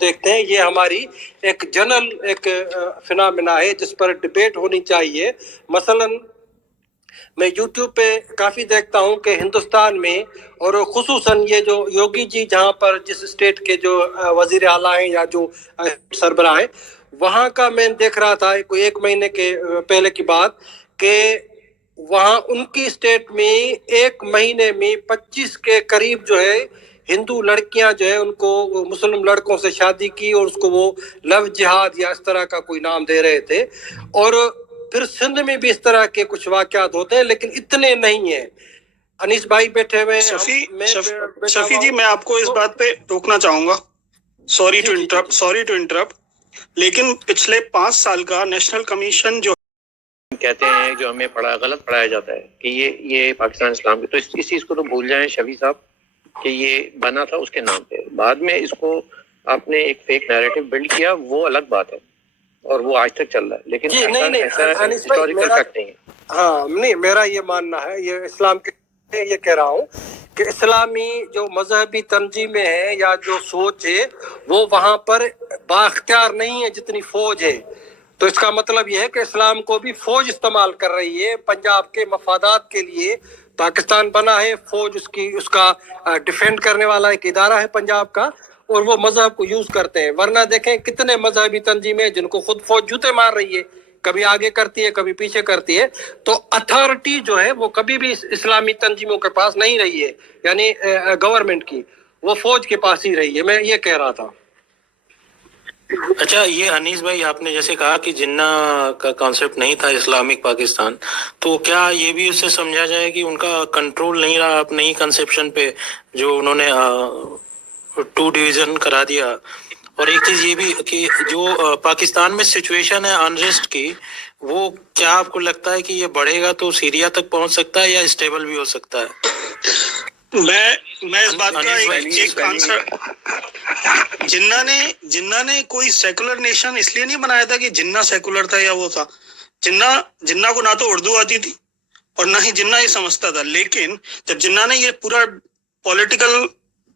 देखते हैं, ये हमारी एक जनरल एक फिनोमेना है जिस पर डिबेट होनी चाहिए। मसलन मैं यूट्यूब पे काफी देखता हूँ कि हिंदुस्तान में और खुसूसन ये जो योगी जी जहाँ पर जिस स्टेट के जो वजीर आला हैं या जो सरबराह हैं, वहाँ का मैं देख रहा था कोई एक महीने के पहले की बात कि वहाँ उनकी स्टेट में एक महीने में 25 के करीब जो है हिंदू लड़कियां जो है उनको मुस्लिम लड़कों से शादी की और उसको वो लव जिहाद या इस तरह का कोई नाम दे रहे थे। और फिर सिंध में भी इस तरह के कुछ वाकयात होते हैं, लेकिन इतने नहीं है। अनीस भाई बैठे हुए शफी जी, मैं आपको इस बात पे टोकना चाहूंगा। सॉरी टू इंटरप्ट, लेकिन पिछले 5 साल का नेशनल कमीशन जो कहते हैं, जो हमें गलत पढ़ाया जाता है कि ये पाकिस्तान इस्लाम की, तो इस चीज को तो भूल जाएं शफी साहब कि ये बना था उसके नाम पे। बाद में इसको आपने एक फेक नैरेटिव बिल्ड किया, वो अलग बात है और वो आज तक चल रहा है, लेकिन ऐसा हिस्टोरिकल फैक्ट नहीं है। हाँ, नहीं, मेरा ये मानना है, ये इस्लाम के ये कह रहा हूँ कि इस्लामी जो मजहबी तंजीमें हैं या जो सोच है वो वहां पर बाख्तियार नहीं है जितनी फौज है। तो इसका मतलब यह है कि इस्लाम को भी फौज इस्तेमाल कर रही है पंजाब के मफादात के लिए। पाकिस्तान बना है, फौज उसका डिफेंड करने वाला एक इदारा है पंजाब का, और वो मजहब को यूज करते हैं। वरना देखें कितने मजहबी तंजीमें जिनको खुद फौज जूते मार रही है, कभी आगे करती है कभी पीछे करती है। तो अथॉरिटी जो है वो कभी भी इस्लामी तंजीमों के पास नहीं रही है, यानी गवर्नमेंट की, वो फौज के पास ही रही है। मैं ये कह रहा था। अच्छा, ये अनीस भाई, आपने जैसे कहा कि जिन्ना का कॉन्सेप्ट नहीं था इस्लामिक पाकिस्तान, तो क्या ये भी उससे समझा जाए कि उनका कंट्रोल नहीं रहा अपने ही कंसेप्शन पे, जो उन्होंने 2 डिवीजन करा दिया। और एक चीज ये भी कि जो पाकिस्तान में सिचुएशन है अनरेस्ट की, वो क्या आपको लगता है कि ये बढ़ेगा तो सीरिया तक पहुंच सकता है या स्टेबल भी हो सकता है? मैं इस बात का एक आंसर, जिन्ना ने कोई सेकुलर नेशन इसलिए नहीं बनाया था कि जिन्ना सेकुलर था या वो था। जिन्ना को ना तो उर्दू आती थी और ना ही जिन्ना ये समझता था। लेकिन जब जिन्ना ने ये पूरा पॉलिटिकल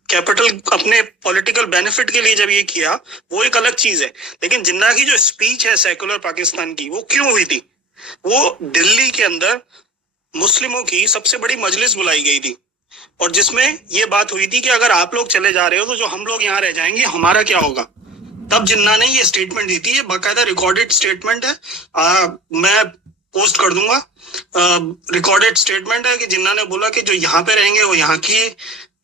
कैपिटल अपने पॉलिटिकल बेनिफिट के लिए जब ये किया, वो एक अलग चीज है। लेकिन जिन्ना की जो स्पीच है सेकुलर पाकिस्तान की, वो क्यों हुई थी? वो दिल्ली के अंदर मुस्लिमों की सबसे बड़ी मजलिस बुलाई गई थी और जिसमें ये बात हुई थी कि अगर आप लोग चले जा रहे हो तो जो हम लोग यहाँ रह जाएंगे, हमारा क्या होगा। तब जिन्ना ने ये स्टेटमेंट दी थी। ये बाकायदा रिकॉर्डेड स्टेटमेंट है, मैं पोस्ट कर दूंगा। रिकॉर्डेड स्टेटमेंट है कि जिन्ना ने बोला कि जो यहाँ पे रहेंगे वो यहाँ की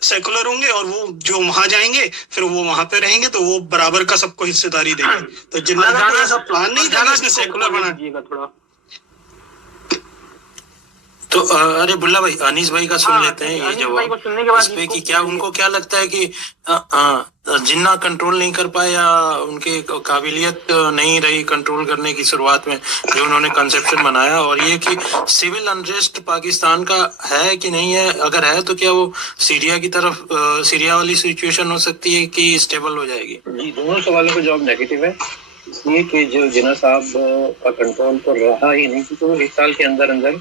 सेकुलर होंगे और वो जो वहां जाएंगे फिर वो वहां पे रहेंगे, तो वो बराबर का सबको हिस्सेदारी देंगे। तो जिन्ना का कोई ऐसा प्लान नहीं था कि इसने सेकुलर बना दिएगा थोड़ा। तो अरे बुल्ला भाई, अनीस भाई का सुन लेते हैं ये जवाब इस पे कि क्या उनको क्या लगता है कि जिन्ना कंट्रोल नहीं कर पाए या उनके काबिलियत नहीं रही कंट्रोल करने की शुरुआत में जो उन्होंने कंसेप्शन बनाया। और ये कि सिविल अनरेस्ट पाकिस्तान का है कि नहीं है, अगर है तो क्या वो सीरिया की तरफ सीरिया वाली सिचुएशन हो सकती है कि स्टेबल हो जाएगी? जी, दोनों सवालों का जवाब नेगेटिव है। इसलिए कि जो जिन्ना साहब का कंट्रोल तो रहा ही नहीं, क्योंकि वो 1 साल के अंदर अंदर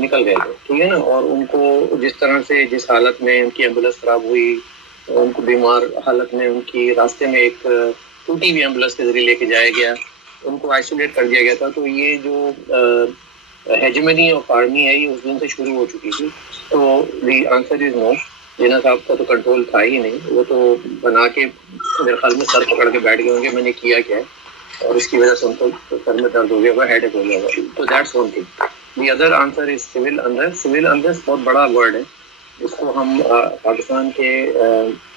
निकल गए थे, ठीक है ना। और उनको जिस तरह से जिस हालत में उनकी एम्बुलेंस खराब हुई, उनको बीमार हालत में उनकी रास्ते में एक टूटी हुई एम्बुलेंस के जरिए लेके जाया गया, उनको आइसोलेट कर दिया गया था। तो ये जो हेजेमनी ऑफ आर्मी है, ये उस दिन से शुरू हो चुकी थी। तो द आंसर इज नो, जिन्ना साहब का तो कंट्रोल था ही नहीं। वो तो बना के मेरे ख्याल में सर पकड़ के बैठ गए होंगे मैंने किया क्या है, और इसकी वजह से उनको सर में दर्द हो गया, हेडेक हो गया। तो that's one thing. The other answer is civil unrest. Civil unrest बहुत बड़ा वर्ड है, इसको हम पाकिस्तान के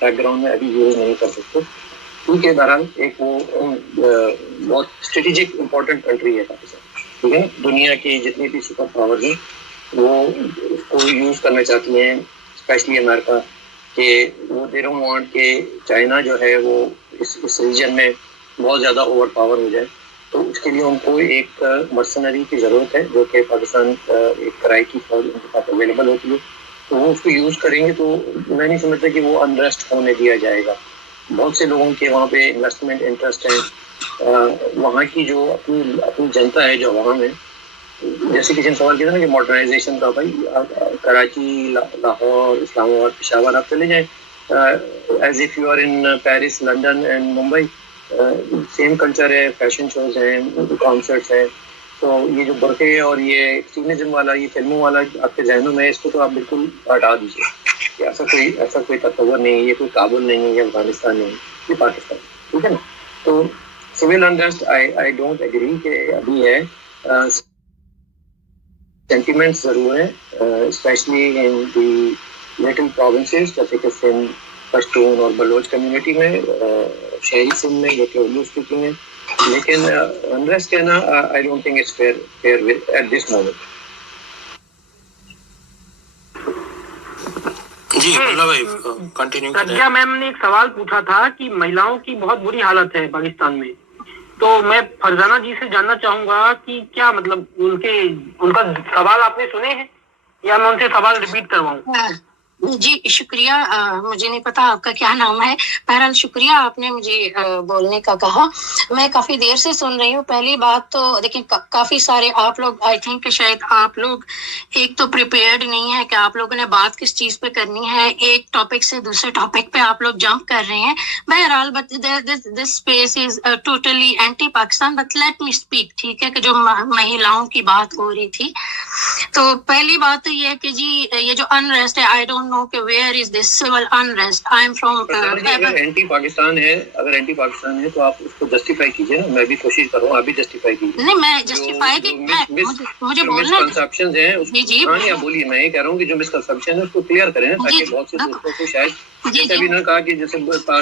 बैकग्राउंड में अभी यूज नहीं कर सकते। ठीक है, बहरहाल एक वो बहुत स्ट्रेटेजिक इम्पोर्टेंट कंट्री है पाकिस्तान, ठीक है। दुनिया की जितनी भी सुपर पावर है वो उसको यूज करना चाहती हैं, स्पेशली अमेरिका, कि वो दे डोंट वांट कि चाइना जो है वो इस रीजन में बहुत ज़्यादा ओवर पावर हो जाए। तो उसके लिए उनको एक मर्सनरी की ज़रूरत है, जो कि पाकिस्तान एक किराए की फौज उनके पास अवेलेबल होती है। तो वो उसको यूज़ करेंगे, तो मैं नहीं समझता कि वो अनरेस्ट होने दिया जाएगा। बहुत से लोगों के वहाँ पे इन्वेस्टमेंट इंटरेस्ट है। वहाँ की जो अपनी जनता है जो वहाँ में, जैसे किसी ने सवाल किया था ना कि मॉडर्नाइजेशन का, भाई कराची, लाहौर, इस्लामाबाद, पेशावर आप चले जाएँ, as if you are in Paris, London and Mumbai, same culture है, फैशन शोज हैं, कॉन्सर्ट्स हैं। तो ये जो बुरके और ये एक्सट्रीमिज्म वाला, ये फिल्मों वाला आपके जहनों में, इसको तो आप बिल्कुल हटा दीजिए कि ऐसा कोई तत्वर नहीं है, ये कोई काबुल नहीं है, ये अफगानिस्तान नहीं है, ये पाकिस्तान, ठीक है ना। तो civil unrest I don't agree कि अभी है, सेंटिमेंट्स जरूर है, specially in the little provinces जैसे कि सिंध, पश्तून और बलोच कम्युनिटी में, शहरी सिंध में जो कि उर्दू स्पीकिंग है, लेकिन अनरेस्ट कहना I don't think it's fair at this moment. जी अब्दुल्ला भाई कंटिन्यू करें। प्रज्ञा मैम ने एक सवाल पूछा था कि महिलाओं की बहुत बुरी हालत है पाकिस्तान में, तो मैं फरजाना जी से जानना चाहूंगा कि क्या मतलब उनका सवाल आपने सुने हैं या मैं उनसे सवाल रिपीट करवाऊं? जी शुक्रिया। मुझे नहीं पता आपका क्या नाम है, बहरहाल शुक्रिया आपने मुझे बोलने का कहा। मैं काफी देर से सुन रही हूँ। पहली बात तो देखिए काफी सारे आप लोग, आई थिंक शायद आप लोग एक तो प्रिपेयर्ड नहीं है कि आप लोगों ने बात किस चीज पे करनी है, एक टॉपिक से दूसरे टॉपिक पे आप लोग जंप कर रहे हैं। बहरहाल but this space is totally anti Pakistan, but let me speak, ठीक है, कि जो महिलाओं की बात हो रही थी, तो पहली बात तो ये है कि जी ये जो अनरेस्ट है, आई डोंट नो कि where is this civil unrest. I am from अगर एंटी पाकिस्तान है तो आप उसको जस्टिफाई कीजिए ना। मैं भी कोशिश कर रहा हूँ, आप भी जस्टिफाई कीजिए। नहीं, मैं जस्टिफाई की मुझे बोलना है। मिसकंसेप्शंस हैं, जी हाँ या बोलिए, मैं ये कह रहा हूँ कि जो मिसकंसेप्शन है उसको क्लियर करें ताकि बहुत से दोस्तों को शायद, जैसे अभी उन्होंने कहा कि जैसे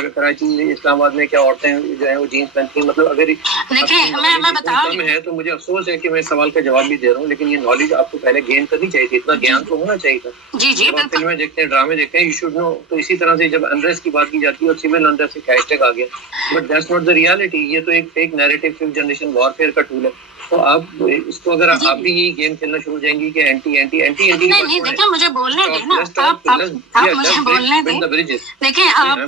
कराची, इस्लामाबाद में क्या औरतें जो है वो जीन्स पहनती हैं, मतलब अगर देखिए मैं बता कम है तो मुझे अफसोस है कि मैं सवाल का जवाब भी दे रहा हूँ, लेकिन ये नॉलेज आपको पहले गेन करनी चाहिए थी, इतना ज्ञान तो होना चाहिए था। जी जी जब आप फिल्में देखते हैं, ड्रामे देखते हैं, यू शुड नो। तो इसी तरह से जब अनरेस्ट की बात की जाती है और सिविल अनरेस्ट से हैशटैग आ गया, but that's not the reality. ये तो एक fake narrative, fifth generation warfare का टूल है। तो आप इसको अगर आप भी यही गेम खेलना शुरू हो जाएंगी कि एंटी नहीं, देखिए मुझे बोलने दें ना, आप मुझे बोलने दें। देखिए आप मैं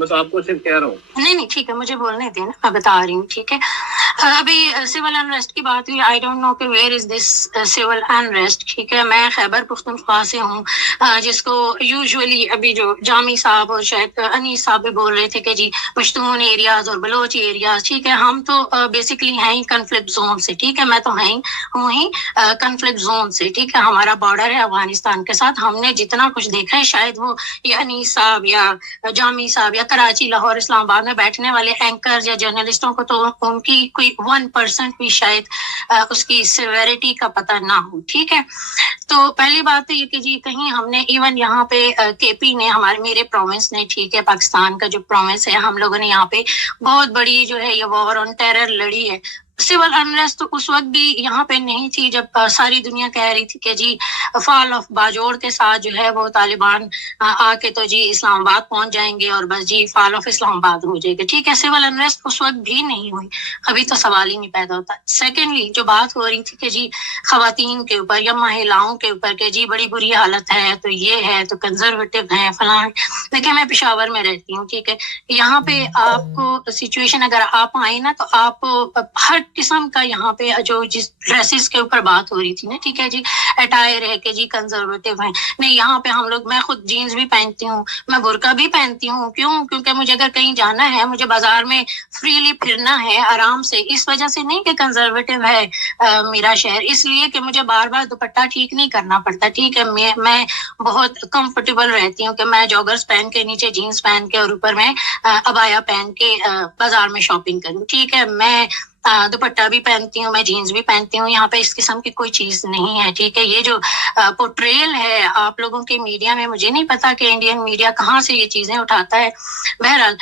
तो आपको सिर्फ कह रहा हूँ। नहीं ठीक है, मुझे बोलने दें ना, मैं बता रही हूँ, ठीक है। अभी सिविल अनरेस्ट की बात हुई, आई डोंट नो कि where is this civil unrest, ठीक है। मैं खैबर पख्तूनख्वा से हूँ, जिसको यूजुअली अभी जो जामी साहब और शायद अनीस साहब भी बोल रहे थे कि जी पश्तून एरियाज और बलोच एरियाज, ठीक है, हम तो बेसिकली हैं ही कन्फ्लिक्ट जोन से, ठीक है। मैं तो हूँ ही कन्फ्लिक्ट जोन से, ठीक है। हमारा बॉर्डर है अफगानिस्तान के साथ। हमने जितना कुछ देखा है, शायद वो या अनीस साहब या जामी साहब या कराची, लाहौर, इस्लामाबाद में बैठने वाले एंकर या जर्नलिस्टों को तो उनकी कोई 1% भी शायद उसकी सिवियरिटी का पता ना हो, ठीक है। तो पहली बात तो ये कि जी कहीं हमने इवन यहाँ पे केपी ने, मेरे प्रोविंस ने, ठीक है, पाकिस्तान का जो प्रोविंस है, हम लोगों ने यहाँ पे बहुत बड़ी जो है ये वॉर ऑन टेरर लड़ी है। सिविल अनरेस्ट तो उस वक्त भी यहाँ पे नहीं थी जब सारी दुनिया कह रही थी कि जी फॉल ऑफ बाजोड़ के साथ जो है वो तालिबान आके तो जी इस्लामाबाद पहुंच जाएंगे और बस जी फॉल ऑफ इस्लामाबाद हो जाएगी, ठीक है। सिविल अनरेस्ट उस वक्त भी नहीं हुई, अभी तो सवाल ही नहीं पैदा होता। सेकेंडली जो बात हो रही थी कि जी खवातीन के ऊपर या महिलाओं के ऊपर के जी बड़ी बुरी हालत है, तो ये है, तो कंजर्वेटिव है, फलां। देखिए मैं पेशावर में रहती हूँ, ठीक है। यहाँ पे आपको सिचुएशन अगर आप आए ना, तो आप हर किस्म का यहाँ पे जो जिस ड्रेसेस के ऊपर बात हो रही थी ना, ठीक है जी, अटायर है कि जी कंजर्वेटिव है। नहीं, यहाँ पे हम लोग, मैं खुद जीन्स भी पहनती हूँ, मैं बुर्का भी पहनती हूँ। क्यों? क्योंकि मुझे अगर कहीं जाना है, मुझे बाजार में फ्रीली फिरना है आराम से, इस वजह से नहीं कि कंजर्वेटिव है मेरा शहर, इसलिए कि मुझे बार बार दुपट्टा ठीक नहीं करना पड़ता, ठीक है। मैं बहुत कंफर्टेबल रहती हूँ कि मैं जॉगर्स पहन के, नीचे जीन्स पहन के और ऊपर मैं अबाया पहन के बाजार में शॉपिंग करूँ, ठीक है। मैं दुपट्टा भी पहनती हूँ, मैं जीन्स भी पहनती हूँ। यहाँ पे इस किस्म की कोई चीज नहीं है, ठीक है। ये जो पोर्ट्रेल है आप लोगों के मीडिया में, मुझे नहीं पता कि इंडियन मीडिया कहाँ से ये चीजें उठाता है। बहरहाल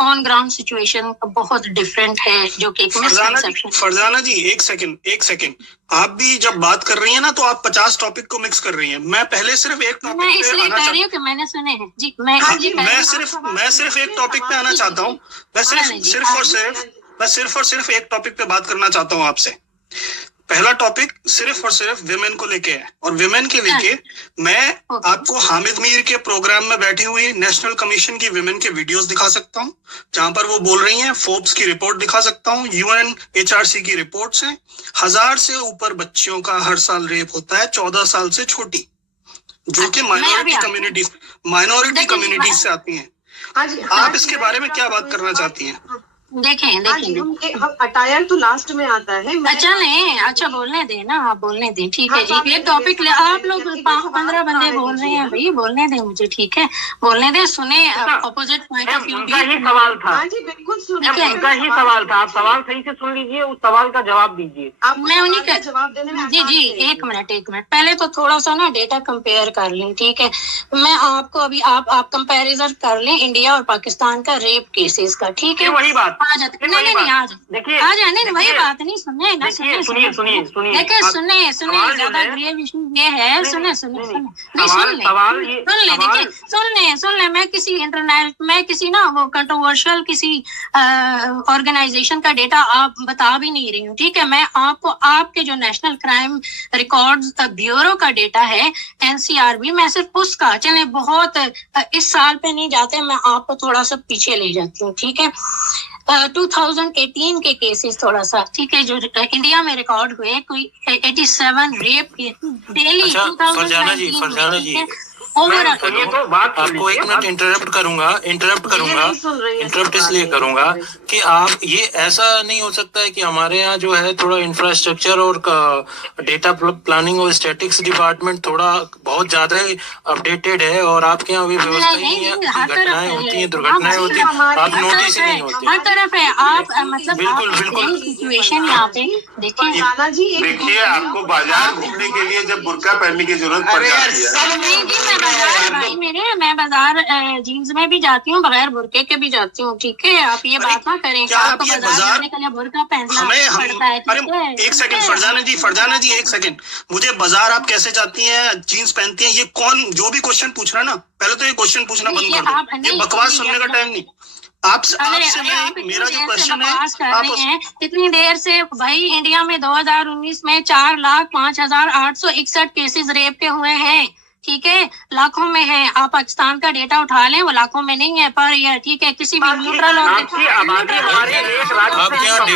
ऑन ग्राउंड सिचुएशन बहुत डिफरेंट है, जो कि फरजाना जी एक सेकंड, आप भी जब बात कर रही हैं ना, तो आप 50 टॉपिक को मिक्स कर रही हैं। मैं पहले सिर्फ एक टॉपिक मैं इसलिए कह रही हूँ कि मैंने सुने हैं जी। मैं सिर्फ एक टॉपिक पे आना चाहता हूँ। मैं सिर्फ और सिर्फ एक टॉपिक पे बात करना चाहता हूँ आपसे। पहला टॉपिक सिर्फ और सिर्फ विमेन को लेके है, और विमेन के लेके मैं आपको हामिद मीर के प्रोग्राम में बैठी हुई नेशनल कमीशन की विमेन के वीडियोस दिखा सकता हूँ, जहां पर वो बोल रही हैं। फोर्ब्स की रिपोर्ट दिखा सकता हूँ, UNHRC की रिपोर्ट्स हैं। 1000 से ऊपर बच्चियों का हर साल रेप होता है, 14 साल से छोटी। जो कि मैं अभी माइनॉरिटी आती हूँ। कम्युनिटीज देखिए, कम्युनिटीज से आती हैं। हाँ जी, आप इसके बारे में क्या बात करना चाहती हैं? देखें हाँ जी, हम अटायर तो लास्ट में आता है। अच्छा नहीं, अच्छा बोलने दें ना, आप बोलने दें, ठीक है हाँ, जी। आप ये बोलिए, टॉपिक सवाल आप ले लोग लीजिए, 15 बंदे सवाल बोल रहे हैं, कीजिए। भाई बोलने दें मुझे, ठीक है, बोलने दें, सुने अपोजिट पॉइंट ऑफ व्यू उनका ही सवाल था। हाँ जी, बिल्कुल सुन ठीक है। उनका ही सवाल था, आप सवाल सही से सुन लीजिए, उस सवाल का जवाब दीजिए। आपको मैं उन्हीं सवाल का के जवाब देने में जी आसानी जी रहेगी। एक मिनट पहले तो थोड़ा सा ना डेटा कंपेयर कर लें, ठीक है। मैं आपको अभी आप कंपैरिजन कर लें इंडिया और पाकिस्तान का रेप केसेस का, ठीक है। फिर वही बात, आ जाते फिर नहीं वही नहीं नहीं, बात। आ देखिए, आ जाए नहीं वही देखिए, बात नहीं, सुनिए ना, देखिए, सुनिए सुनिए। देखिए, आप- सुनिए सवाल जो ज्यादा है- ग्रेव इशू ये है, नहीं, सुने नहीं, सुने नहीं, सुने नहीं, नहीं, सवाल- सुन सवाल ले ये- सुन ले सवाल- देखिए, सुन ले मैं किसी ना वो कंट्रोवर्शियल किसी ऑर्गेनाइजेशन का डेटा आप बता भी नहीं रही हूँ, ठीक है। मैं आपको आपके जो नेशनल क्राइम रिकॉर्ड्स ब्यूरो का डेटा है एनसीआरबी, मैं सिर्फ उसका, चले बहुत इस साल पे नहीं जाते, मैं आपको थोड़ा सा पीछे ले जाती हूँ, ठीक है। 2018 के केसेस थोड़ा सा, ठीक है, जो इंडिया में रिकॉर्ड हुए, कोई 87 रेप के डेली। अच्छा, फरजाना जी, ओवरऑल सुनिए तो बात सुन आपको एक लीजिए। मिनट इंटरप्ट करूंगा नहीं सुन रही है इंटरप्ट सवाल इसलिए मेरी। करूंगा कि आप ये ऐसा नहीं हो सकता है कि हमारे यहाँ जो है थोड़ा इंफ्रास्ट्रक्चर और डेटा प्लानिंग और स्टैटिक्स डिपार्टमेंट थोड़ा बहुत ज्यादा ही अपडेटेड है और आपके यहाँ भी व्यवस्था ही नहीं है कि घटनाएं होती हैं, दुर्घटनाएं होती हैं, आप नोटिस ही नहीं होते। हर तरफ है, आप मतलब बिल्कुल, बिल्कुल। सिचुएशन यहाँ पे देखिए। फरजाना जी, देखिए, आपको बाजार घूमने के लिए जब बुर्का पहनने की जरूरत पड़ जाती है, नहीं जी, मैं बाजार भाई मेरे, मैं बाजार जीन्स में भी जाती हूँ, बगैर बुरके के भी जाती हूँ, ठीक है। आप ये बात ना करें, क्या आप आपको ये बाजार बाजार- जाने के लिए बुरका पहनना हमें पड़ता है, अरे ठीक है। एक सेकंड फरजाना जी एक सेकंड, मुझे बाजार आप कैसे जाती हैं, जीन्स पहनती हैं, ये कौन जो भी क्वेश्चन पूछ रहा है ना, पहले तो ये क्वेश्चन पूछना नहीं, बंद ये कर आप- दो, ये नहीं, बकवास ये सुनने का अपना- टाइम नहीं। आपसे आप मैं मेरा जो क्वेश्चन है, बकवास कर आप रहे हैं इतनी देर से, भाई इंडिया में 2019 में 4,05,861 केसेस रेप के हुए हैं, ठीक है, लाखों में है। आप पाकिस्तान का डेटा उठा लें, वो लाखों में नहीं है, पर ये ठीक है, किसी भी न्यूट्रल आपकी आबादी हमारे एक राज्य आपके यहाँ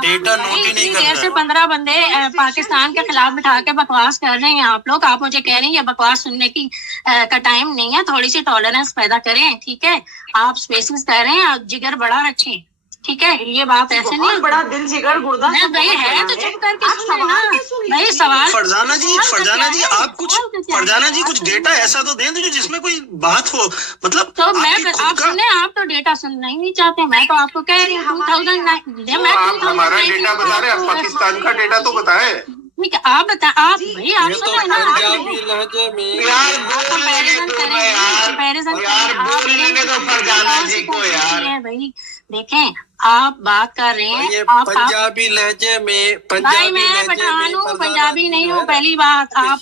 डेटा नोट ही नहीं कर देर रहा से है। 15 बंदे पाकिस्तान के खिलाफ बिठा के बकवास कर रहे हैं आप मुझे कह रहे हैं ये बकवास सुनने की का टाइम नहीं है, थोड़ी सी टॉलरेंस पैदा करें, ठीक है। आप स्पेसिस कह रहे हैं, आप जिगर बड़ा रखें, ठीक है, ये बात ऐसे नहीं बहुत बड़ा दिल जिगर गुर्दा नहीं भाई है तो चुप करके आप सुन लेना सवाल तो सुन भाई, लीजिए। सवाल फरजाना जी आप कुछ सवाल का क्या है? फरजाना जी कुछ डेटा ऐसा तो दें जो जिसमें कोई बात हो, मतलब तो मैं आपकी खुद आप का- सुने, आप तो डेटा सुनना ही नहीं चाहते, मैं तो आपको कह रही हूँ 2009 मैं आप हमारा डेटा बता रहे हैं, पाकिस्तान का डेटा तो बताएं। ठीक है, आप बता, आप भाई आप ये तो सुने ना, पंजाबी लहजे में यार बोल लेने दो ना यार, यार बोल लेने दो फरजाना जी को यार। भाई देखें, आप बात कर रहे हैं, ये आप पंजाबी लहजे में भाई पंजाबी मैं लहजे पठान में हूँ, फरजाना पंजाबी जी नहीं जो हूँ, है ना, पहली बात। आप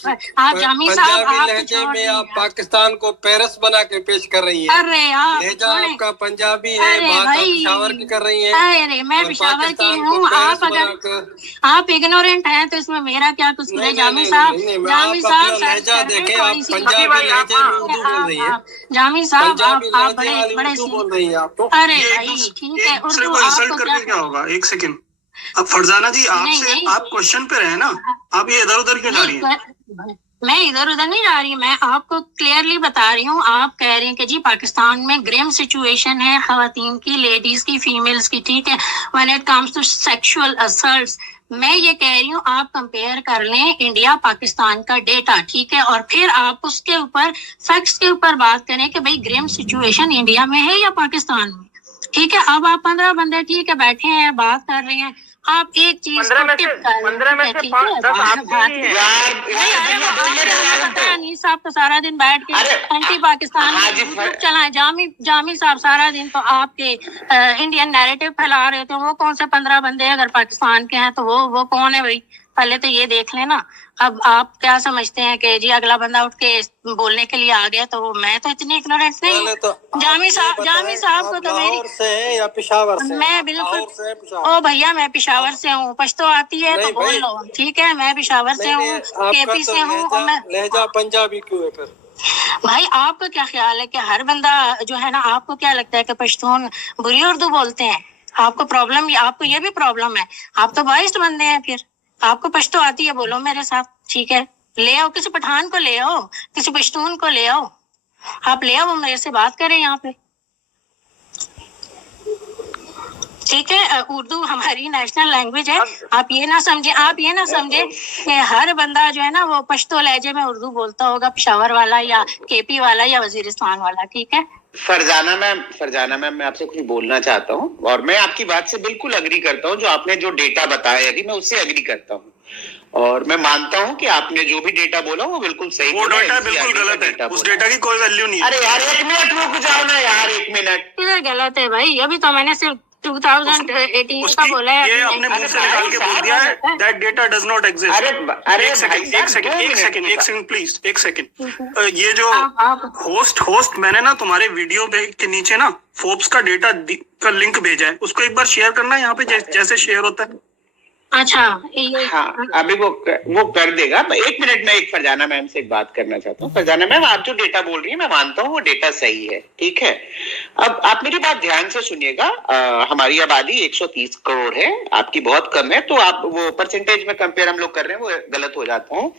जामी साहब, पंजाबी आप लहजे छोड़ में आप दीजिए। पाकिस्तान को पेरिस बना के पेश कर रही है। अरे आप लहजा छोड़ें। आपका पंजाबी है, अरे बात आप भाई, पिशावर की कर रही है। अरे मैं और पिशावर की पाकिस्तान को हूँ, पेरिस आप अगर बनाकर- आप इग्नोरेंट हैं तो इसमें मेरा क्या कसूर है? नहीं, जामी नहीं, साहब, नहीं, नहीं, जामी आप साहब अपना लहजा सर्च कर देखें, रहे हैं, आप थोड़ी सी- पंजाबी भाई, आप- लहजे में उर्दू बोल रही है। जामी साहब, पंजाबी आप लहजे वाली बड़े उर्दू बोल रही है आप तो। अरे ये भाई ठीक है, एक दूसरे उर्दू को इंसल्ट आपको करके क्या होगा? एक सेकंड, अब फरजाना जी आपसे नहीं। आप क्वेश्चन पे रहे ना, आप ये इधर उधर क्यों जा रही हैं? मैं इधर उधर नहीं जा रही, मैं आपको क्लियरली बता रही हूँ। आप कह रहे हैं कि जी पाकिस्तान में ग्रेम सिचुएशन है खवातीन की, लेडीज की, फीमेल्स की, ठीक है, when it comes to sexual assaults. मैं ये कह रही हूँ आप कंपेयर कर लें इंडिया पाकिस्तान का डेटा, ठीक है, और फिर आप उसके ऊपर फैक्ट्स के ऊपर बात करें कि भाई ग्रेम सिचुएशन इंडिया में है या पाकिस्तान में, ठीक है। अब आप 15 बंदे ठीक है बैठे हैं, बात कर रहे हैं, आप एक चीज 15 में से टिप कर 15 में से 10 आपके ही हैं। नहीं साहब तो सारा दिन बैठ के एंटी पाकिस्तान यूट्यूब चलाए, जामी साहब सारा दिन तो आपके इंडियन नैरेटिव फैला रहे थे। वो कौन से 15 बंदे अगर पाकिस्तान के हैं तो वो कौन है भाई? पहले तो ये देख लेना। अब आप क्या समझते हैं कि जी अगला बंदा उठ के बोलने के लिए आ गया तो मैं तो इतनी इग्नोरेंट नहीं पहले तो हूँ। जामी साहब को तो मेरी, लाहौर से हैं या पेशावर से? मैं बिल्कुल, लाहौर से हैं, पेशावर? ओ भैया मैं पेशावर से हूँ, पश्तो आती है तो नहीं बोल भाई। लो, ठीक है, मैं पेशावर से नहीं, हूँ, आपका केपी तो से हूँ, और मैं लहजा पंजाबी क्यों है फिर? भाई आपका क्या ख्याल है कि हर बंदा जो है ना, आपको क्या लगता है कि पश्तून बुरी उर्दू बोलते हैं? आपको प्रॉब्लम, आपको ये भी प्रॉब्लम है, आप तो बाइस्ड बंदे हैं, फिर आपको पश्तो आती है, बोलो मेरे साथ, ठीक है, ले आओ, किसी पठान को ले आओ, किसी पश्तून को ले आओ, आप ले आओ, वो मेरे से बात करें यहाँ पे, ठीक है। उर्दू हमारी नेशनल लैंग्वेज है। आप ये ना समझे कि हर बंदा जो है ना वो पश्तो लहजे में उर्दू बोलता होगा, पेशावर वाला या केपी वाला या वजीरिस्तान वाला, ठीक है। फरजाना मैम मैं आपसे कुछ बोलना चाहता हूँ, और मैं आपकी बात से बिल्कुल अग्री करता हूँ। जो आपने जो डेटा बताया अभी, मैं उससे अग्री करता हूँ, और मैं मानता हूँ कि आपने जो भी डेटा बोला वो बिल्कुल सही, वो डेटा बिल्कुल गलत है, उस डेटा की कोई वैल्यू नहीं है। अरे यार 1 मिनट रुक जाओ ना यार, 1 मिनट। किधर गलत है भाई? अभी तो मैंने सिर्फ 2018 का बोला है। ये अपने मुंह से निकाल के बोल दिया है that data does not exist. अरे एक सेकंड प्लीज, एक सेकंड। ये जो होस्ट मैंने ना तुम्हारे वीडियो के नीचे ना फोर्ब्स का डेटा का लिंक भेजा है, उसको एक बार शेयर करना है यहाँ पे, जैसे शेयर होता है। अच्छा, हाँ, अभी वो कर देगा। 1 मिनट में एक फरजाना मैम से एक बात करना चाहता हूँ। फरजाना मैम, आप जो डेटा बोल रही है मैं मानता हूँ वो डेटा सही है, ठीक है। अब आप मेरी बात ध्यान से सुनिएगा। हमारी आबादी 130 करोड़ है, आपकी बहुत कम है, तो आप वो परसेंटेज में कंपेयर हम लोग कर रहे हैं, वो गलत हो जाता है।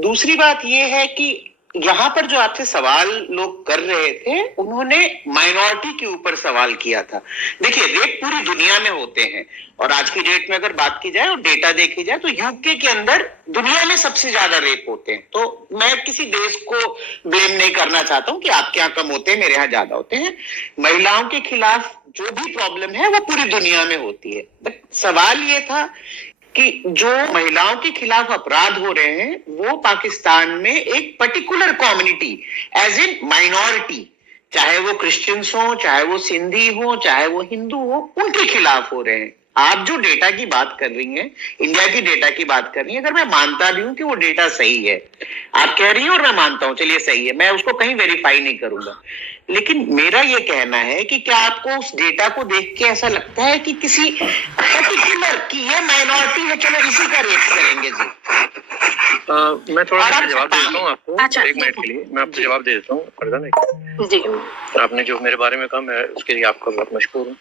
दूसरी बात ये है कि यहाँ पर जो आपसे सवाल लोग कर रहे थे, उन्होंने माइनॉरिटी के ऊपर सवाल किया था। देखिए, रेप पूरी दुनिया में होते हैं, और आज की डेट में अगर बात की जाए और डेटा देखी जाए तो यूके के अंदर दुनिया में सबसे ज्यादा रेप होते हैं। तो मैं किसी देश को ब्लेम नहीं करना चाहता हूं कि आपके यहाँ कम होते हैं, मेरे यहाँ ज्यादा होते हैं। महिलाओं के खिलाफ जो भी प्रॉब्लम है वो पूरी दुनिया में होती है। बट सवाल ये था कि जो महिलाओं के खिलाफ अपराध हो रहे हैं वो पाकिस्तान में एक particular community as in minority, चाहे वो क्रिश्चियंस हो, चाहे वो सिंधी हो, चाहे वो हिंदू हो, उनके खिलाफ हो रहे हैं। आप जो डेटा की बात कर रही हैं, इंडिया की डेटा की बात कर रही हैं, अगर मैं मानता भी हूं कि वो डेटा सही है, आप कह रही हैं और मैं मानता हूं, चलिए सही है, मैं उसको कहीं वेरीफाई नहीं करूंगा, लेकिन मेरा ये कहना है कि क्या आपको उस डेटा को देख के ऐसा लगता है कि किसी पर्टिकुलर की ये माइनॉरिटी है, चलो इसी का रेप करेंगे जी? मैं थोड़ा सा जवाब दे देता हूँ आपको। अच्छा, 1 मिनट के लिए मैं आपको जवाब दे देता हूँ। फरजाना जी, आपने जो मेरे बारे में कहा, मैं उसके लिए आपका बहुत मशहूर हूँ,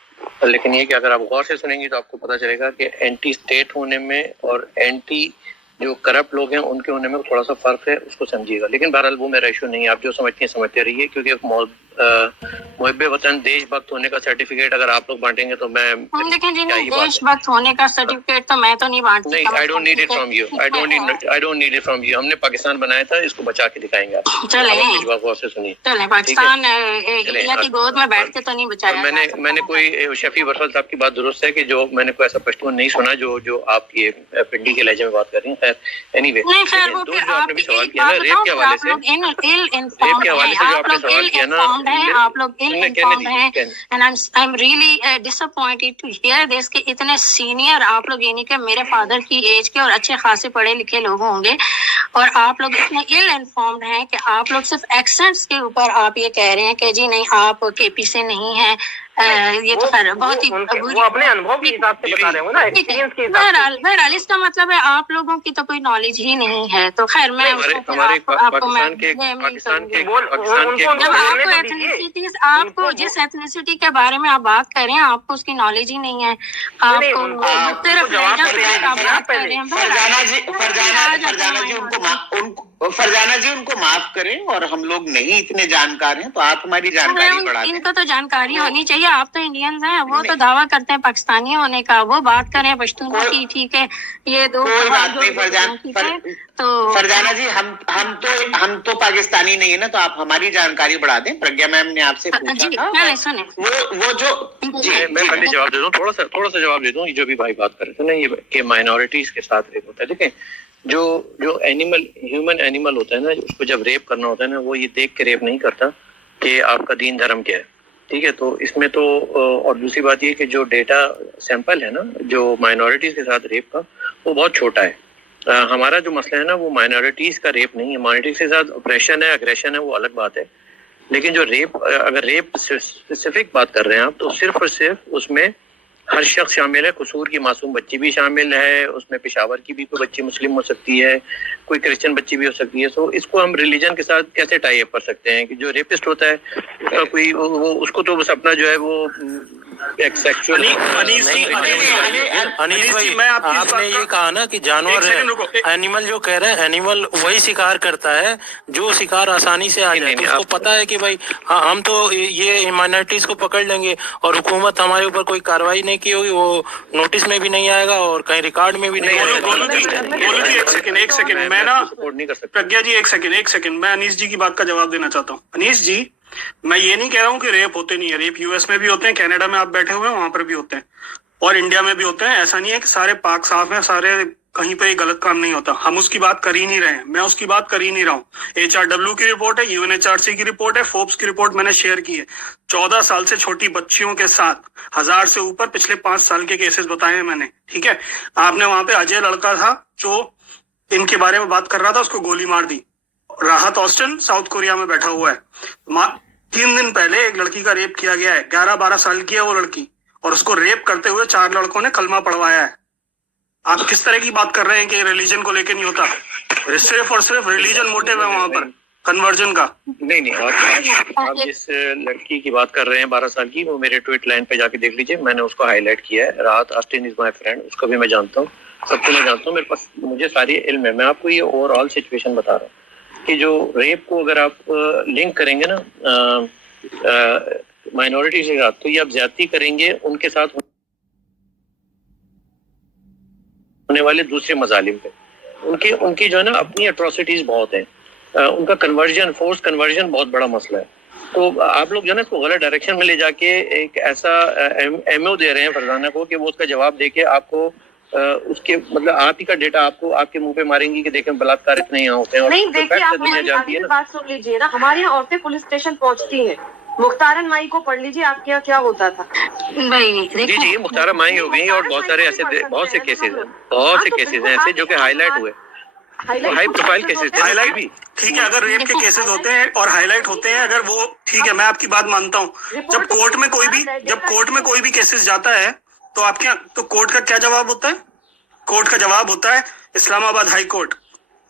लेकिन ये कि अगर आप गौर से सुनेंगे तो आपको पता चलेगा कि एंटी स्टेट होने में और एंटी जो करप्ट लोग हैं उनके होने में थोड़ा सा फर्क है, उसको समझिएगा। लेकिन बहरहाल वो मेरा इशू नहीं है, आप जो समझते हैं समझते रहिए, क्योंकि मुहब्बे वतन देशभक्त होने का सर्टिफिकेट अगर आप लोग बांटेंगे तो मैं लेकिन जी देशभक्त होने का सर्टिफिकेट तो मैं तो नहीं बांटती। नहीं, I don't need it from you, I don't need it from you. हमने पाकिस्तान बनाया था, इसको बचा के दिखाएंगे आप। चले से सुनिए, पाकिस्तान इंडिया की गोद में बैठ के तो नहीं बचाया। मैंने कोई शफी बरफल साहब की बात दुरुस्त है कि जो मैंने कोई ऐसा पश्तून नहीं सुना जो आप ये पिंडी के लहजे में बात कर रही हैं। खैर एनीवे, आपने भी सवाल किया ना रेप के हवाले से, जो आपने सवाल किया ना, आप लोग ill-informed हैं, and I'm really disappointed to hear this कि इतने सीनियर आप लोग, यानी कि मेरे फादर की एज के और अच्छे खासे पढ़े लिखे लोग होंगे, और आप लोग इतने ill-informed हैं कि आप लोग सिर्फ एक्सेंट्स के ऊपर आप ये कह रहे हैं कि जी नहीं आप केपी से नहीं है। ये तो खैर बहुत ही वो अपने अनुभव के हिसाब से बता रहे हो ना, एक्सपीरियंस के हिसाब से। बहरहाल इसका मतलब है आप लोगों की तो कोई नॉलेज ही नहीं है। तो खैर मैं आपको जिस एथनिसिटी के बारे में आप बात कर रहे हैं आपको उसकी नॉलेज ही नहीं है। आपको फरजाना जी उनको माफ करें, और हम लोग नहीं इतने जानकार हैं तो आप हमारी जानकारी बढ़ा दें। इनको तो जानकारी होनी चाहिए। आप तो इंडियंस हैं, वो तो दावा करते हैं पाकिस्तानी होने का, वो बात करें पश्तूनों की, ठीक है। ये दो कोई बात नहीं फरजाना जी, हम तो पाकिस्तानी नहीं है ना, तो आप हमारी जानकारी बढ़ा दें। प्रज्ञा मैम ने आपसे पूछा था, वो जो मैं पहले जवाब दे दूं, थोड़ा सा जवाब दे दूं। जो भी भाई बात कर रहे थे ना, ये कि माइनॉरिटीज के साथ रेप होता है। देखें, जो ह्यूमन एनिमल होता है ना, उसको जब रेप करना होता है ना, वो ये देख के रेप नहीं करता कि आपका दीन धर्म क्या है, ठीक है। तो इसमें तो और दूसरी बात ये कि जो डेटा सैंपल है ना, जो माइनॉरिटीज के साथ रेप का, वो बहुत छोटा है। हमारा जो मसला है ना, वो माइनॉरिटीज का रेप नहीं है। माइनॉरिटीज के साथ ऑपरेशन है, अग्रेशन है, वो अलग बात है। लेकिन जो रेप, अगर रेप स्पेसिफिक बात कर रहे हैं आप, तो सिर्फ और सिर्फ उसमें हर शख्स शामिल है। कसूर की मासूम बच्ची भी शामिल है उसमें, पेशावर की भी कोई बच्ची मुस्लिम हो सकती है, कोई क्रिश्चियन बच्ची भी हो सकती है। तो इसको हम रिलीजन के साथ कैसे टाई अप कर सकते हैं कि जो रेपिस्ट होता है उसका कोई वो उसको तो बस अपना जो है वो एक सेक्सुअल अनीस भाई, मैं आपकी इस आपने बात ये कहा ना कि जानवर है, एनिमल जो कह रहे हैं, एनिमल वही शिकार करता है जो शिकार आसानी से आ जाए। तो उसको पता है कि भाई हाँ हम तो ये माइनॉरिटीज को पकड़ लेंगे और हुकूमत हमारे ऊपर कोई कार्रवाई नहीं की होगी, वो नोटिस में भी नहीं आएगा और कहीं रिकॉर्ड में भी नहीं आएगा। गोलू जी एक सेकंड मैं ना सपोर्ट नहीं कर सकता। प्रज्ञा जी एक सेकंड मैं अनीस जी की बात का जवाब देना चाहता हूँ। अनीस जी, मैं ये नहीं कह रहा हूँ कि रेप होते नहीं है, रेप यूएस में भी होते हैं, कनाडा में आप बैठे हुए हैं वहां पर भी होते हैं और इंडिया में भी होते हैं। ऐसा नहीं है कि सारे पाक साफ हैं, सारे कहीं पे गलत काम नहीं होता। हम उसकी बात कर ही नहीं रहे हैं, मैं उसकी बात कर ही नहीं रहा हूँ। HRW की रिपोर्ट है, UNHRC की रिपोर्ट है, फोर्ब्स की रिपोर्ट मैंने शेयर की है। 14 साल से छोटी बच्चियों के साथ 1000 से ऊपर पिछले 5 साल के केसेस बताए हैं मैंने, ठीक है। आपने वहां पे अजय लड़का था जो इनके बारे में बात कर रहा था, उसको गोली मार दी। राहत ऑस्टिन साउथ कोरिया में बैठा हुआ है। 3 दिन पहले एक लड़की का रेप किया गया है, 11-12 साल की है वो लड़की, और उसको रेप करते हुए 4 लड़कों ने कलमा पढ़वाया है। आप किस तरह की बात कर रहे हैं कि रिलीजन को लेकर नहीं होता? सिर्फ और सिर्फ रिलीजन मोटिव है वहां पर कन्वर्जन का। नहीं आप जिस लड़की की बात कर रहे हैं 12 साल की, वो मेरे ट्वीट लाइन पे जाके देख लीजिए, मैंने उसको हाईलाइट किया है। राहत ऑस्टिन इज माय फ्रेंड, उसको भी मैं जानता हूँ, सबको मैं जानता हूँ, मेरे पास मुझे सारी इल्म है। मैं आपको ये ओवरऑल सिचुएशन बता रहा हूँ कि जो रेप को अगर आप लिंक करेंगे ना माइनॉरिटी के साथ, तो ये आप ज्यादती करेंगे उनके साथ होने वाले दूसरे मजालिम पे। उनकी जो है ना अपनी एट्रोसिटीज बहुत हैं, उनका कन्वर्जन, फोर्स कन्वर्जन बहुत बड़ा मसला है। तो आप लोग जो है ना इसको गलत डायरेक्शन में ले जाके एक ऐसा एमओ दे रहे हैं फरजाना को कि वो उसका जवाब देके आपको उसके मतलब आप ही का डेटा आपको आपके मुंह पे मारेंगी कि देखें बलात्कार इतने यहाँ होते हैं। और नहीं देखिए, आप मेरी आगे बात सुन लीजिए ना। हमारे यहाँ औरतें पुलिस स्टेशन पहुंचती हैं। मुख्तारन माई को पढ़ लीजिए, आपके यहाँ क्या होता था। जी मुख्तारा माई हो गई और बहुत सारे ऐसे बहुत से केसेस हैं ऐसे जो कि हाईलाइट हुए, हाई प्रोफाइल केसेस थे। हाईलाइट भी ठीक है, अगर रेप के केसेस होते हैं और हाईलाइट होते हैं, अगर वो ठीक है, मैं आपकी बात मानता हूँ। जब कोर्ट में कोई भी केसेस जाता है तो आपके यहाँ तो कोर्ट का क्या जवाब होता है? कोर्ट का जवाब होता है इस्लामाबाद हाई कोर्ट,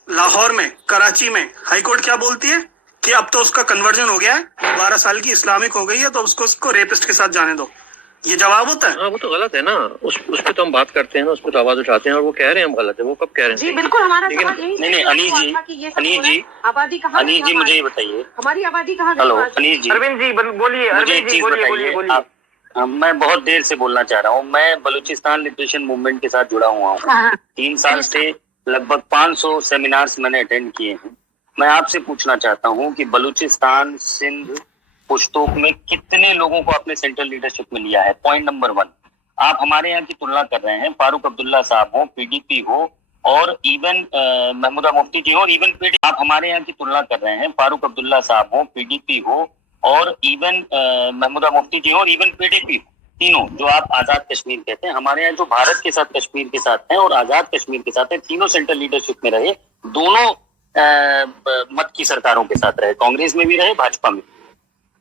लाहौर में, कराची में हाई कोर्ट क्या बोलती है कि अब तो उसका कन्वर्जन हो गया है, 12 साल की इस्लामिक हो गई है, तो उसको रेपिस्ट के साथ जाने दो। ये जवाब होता है? हाँ, वो तो गलत है ना। उस पे तो हम बात करते हैं ना, उस पे तो आवाज उठाते हैं और वो कह रहे हैं हम गलत है। वो कब कह रहे हैं? जी बिल्कुल, हमारा सवाल यही नहीं अनीस जी आबादी कहाँ, अनीस जी मुझे ये बताइए, हमारी आबादी कहाँ? हेलो अनीस जी, अरविंद जी बोलिए। मुझे एक चीज बताइए। मैं बहुत देर से बोलना चाह रहा हूँ। मैं बलूचिस्तान लिबरेशन मूवमेंट के साथ जुड़ा हुआ हूँ। 3 साल से लगभग 500 सेमिनार्स मैंने अटेंड किए हैं। मैं आपसे पूछना चाहता हूँ कि बलूचिस्तान, सिंध, पुश्तोक में कितने लोगों को आपने सेंट्रल लीडरशिप में लिया है? Point number 1। आप हमारे यहाँ की तुलना कर रहे हैं, फारूक अब्दुल्ला साहब हो, PDP हो और इवन महमूदा मुफ्ती जी हो और इवन PDP। आप हमारे यहाँ की तुलना कर रहे हैं, फारूक अब्दुल्ला साहब हो, PDP हो और इवन महमूदा मुफ्ती जी हो और इवन PDP, तीनों जो आप आजाद कश्मीर कहते हैं। हमारे यहाँ जो भारत के साथ कश्मीर के साथ हैं और आजाद कश्मीर के साथ हैं, तीनों सेंट्रल लीडरशिप में रहे, दोनों मत की सरकारों के साथ रहे, कांग्रेस में भी रहे, भाजपा में।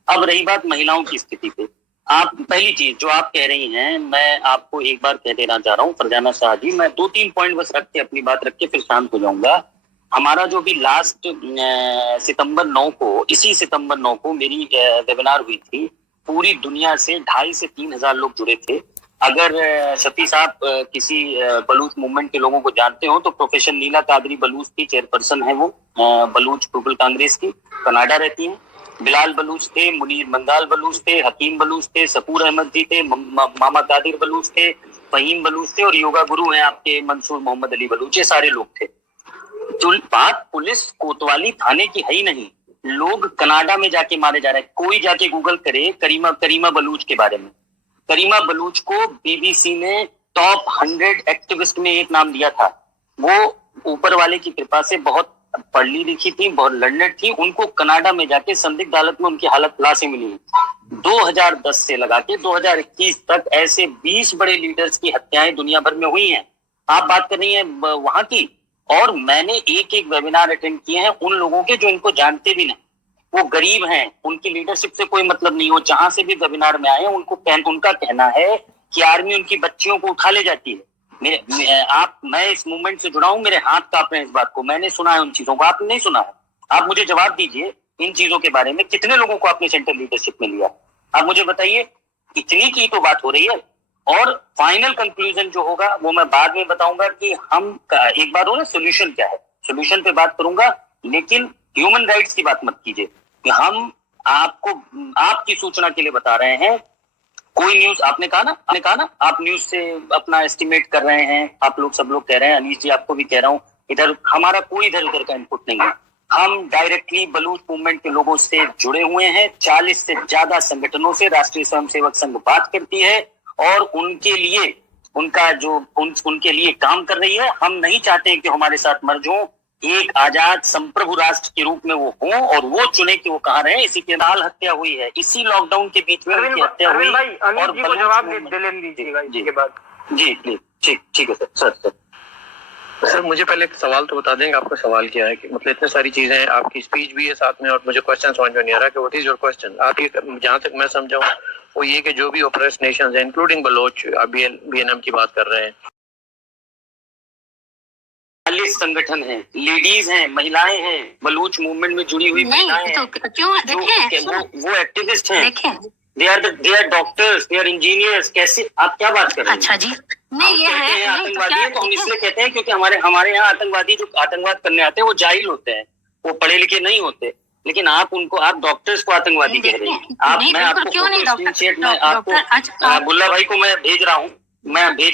अब रही बात महिलाओं की स्थिति पे, आप पहली चीज जो आप कह रही हैं, मैं आपको एक बार कह देना चाह रहा हूँ फरजाना शाह जी, मैं 2-3 पॉइंट बस रख के अपनी बात रख के फिर शांत हो जाऊंगा। हमारा जो भी लास्ट सितंबर 9 को, इसी सितंबर 9 को मेरी वेबिनार हुई थी, पूरी दुनिया से 2,500 से 3,000 लोग जुड़े थे। अगर शफी साहब किसी बलूच मूवमेंट के लोगों को जानते हो तो प्रोफेसर नीला कादरी बलूच की चेयरपर्सन है, वो बलूच पीपल कांग्रेस की, कनाडा रहती हैं। बिलाल बलूच थे, मुनीर मंगाल बलूच थे, हकीम बलूच थे, सकूर अहमद जी थे, मामा कादिर बलूच थे, फहीम बलूच थे और योगा गुरु हैं आपके मंसूर मोहम्मद अली बलूच। ये सारे लोग थे। जो बात पुलिस कोतवाली थाने की है ही नहीं, लोग कनाडा में जाके मारे जा रहे हैं। कोई जाके गूगल करे करीमा बलूच के बारे में। करीमा बलूच को BBC ने टॉप 100 एक्टिविस्ट में एक नाम दिया था। वो ऊपर वाले की कृपा से बहुत पढ़ी लिखी थी, बहुत लर्नेड थी। उनको कनाडा में जाके संदिग्ध हालत में उनकी हालत लाशें मिली। 2010 से लगा के 2021 तक ऐसे 20 बड़े लीडर्स की हत्याएं दुनिया भर में हुई हैं। आप बात कर रही हैं वहां की, और मैंने एक वेबिनार अटेंड किए हैं उन लोगों के जो इनको जानते भी नहीं, वो गरीब हैं, उनकी लीडरशिप से कोई मतलब नहीं हो। जहां से भी वेबिनार में आए उनका कहना है कि आर्मी उनकी बच्चियों को उठा ले जाती है। मैं इस मूवमेंट से जुड़ा हूं, मेरे हाथ कांप रहे हैं इस बात को। मैंने सुना है उन चीजों को, आपने नहीं सुना है। आप मुझे जवाब दीजिए इन चीजों के बारे में, कितने लोगों को आपने सेंट्रल लीडरशिप में लिया? आप मुझे बताइए। इतनी की तो बात हो रही है। और फाइनल कंक्लूजन जो होगा वो मैं बाद में बताऊंगा कि हम एक बार हो ना सोल्यूशन क्या है, सोल्यूशन पे बात करूंगा, लेकिन ह्यूमन राइट्स की बात मत कीजिए कि हम आपको आपकी सूचना के लिए बता रहे हैं। कोई न्यूज आपने कहा ना आप न्यूज से अपना एस्टिमेट कर रहे हैं, आप लोग सब लोग कह रहे हैं, अनीश जी आपको भी कह रहा हूं, इधर हमारा कोई इधर उधर का इनपुट नहीं है। हम डायरेक्टली बलूच मूवमेंट के लोगों से जुड़े हुए हैं, 40 से ज्यादा संगठनों से राष्ट्रीय स्वयंसेवक संघ बात करती है और उनके लिए उनके लिए काम कर रही है। हम नहीं चाहते कि हमारे साथ मर्ज हो, एक आजाद संप्रभु राष्ट्र के रूप में वो हों और वो चुने कि वो कहाँ रहे। इसी के नाल हत्या हुई है, इसी लॉकडाउन के बीच में उनकी हत्या हुई। और जी को जवाब दे दीजिएगा इसके बाद। जी प्लीज, ठीक है सर। सर मुझे पहले एक सवाल तो बता देंगे, आपका सवाल क्या है? कि मतलब इतनी सारी चीजें हैं, आपकी स्पीच भी है साथ में और मुझे क्वेश्चन समझ में नहीं आ रहा कि व्हाट इज योर क्वेश्चन। आप ये जहां तक मैं समझाऊं वो ये कि जो भी ऑपरेस्ट नेशंस हैं इंक्लूडिंग बलोच, BNM की बात कर रहे हैं, 40 संगठन हैं, लेडीज हैं, महिलाएं हैं, बलूच मूवमेंट में जुड़ी हुई महिलाएं हैं, तो क्यों देखिए वो एक्टिविस्ट हैं, देखें they are doctors, they are engineers. कैसे आप क्या बात कर रहे हैं? अच्छा जी, नहीं ये है आतंकवादी है तो हम इसलिए कहते हैं क्योंकि हमारे यहाँ आतंकवादी जो आतंकवाद करने आते हैं वो जाहिल होते हैं, वो पढ़े लिखे नहीं होते। लेकिन आप डॉक्टर्स को आतंकवादी कह रहे हैं। मैं आपको बुल्ला भाई को मैं भेज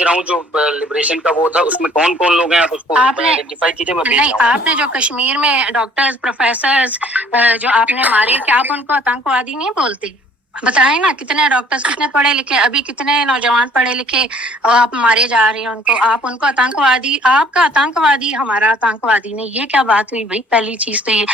रहा हूँ जो लिबरेशन का वो था, उसमें कौन कौन लोग हैं आप उसको आइडेंटिफाई कीजिए। मैं भेज रहा हूँ। आपने जो कश्मीर में डॉक्टर्स प्रोफेसर्स जो आपने मारे, क्या आप उनको आतंकवादी नहीं बोलते? बताएं ना, कितने डॉक्टर्स, कितने पढ़े लिखे, अभी कितने नौजवान पढ़े लिखे आप मारे जा रहे हैं उनको, आप उनको आतंकवादी, आपका आतंकवादी हमारा आतंकवादी नहीं, ये क्या बात हुई भाई? पहली चीज तो ये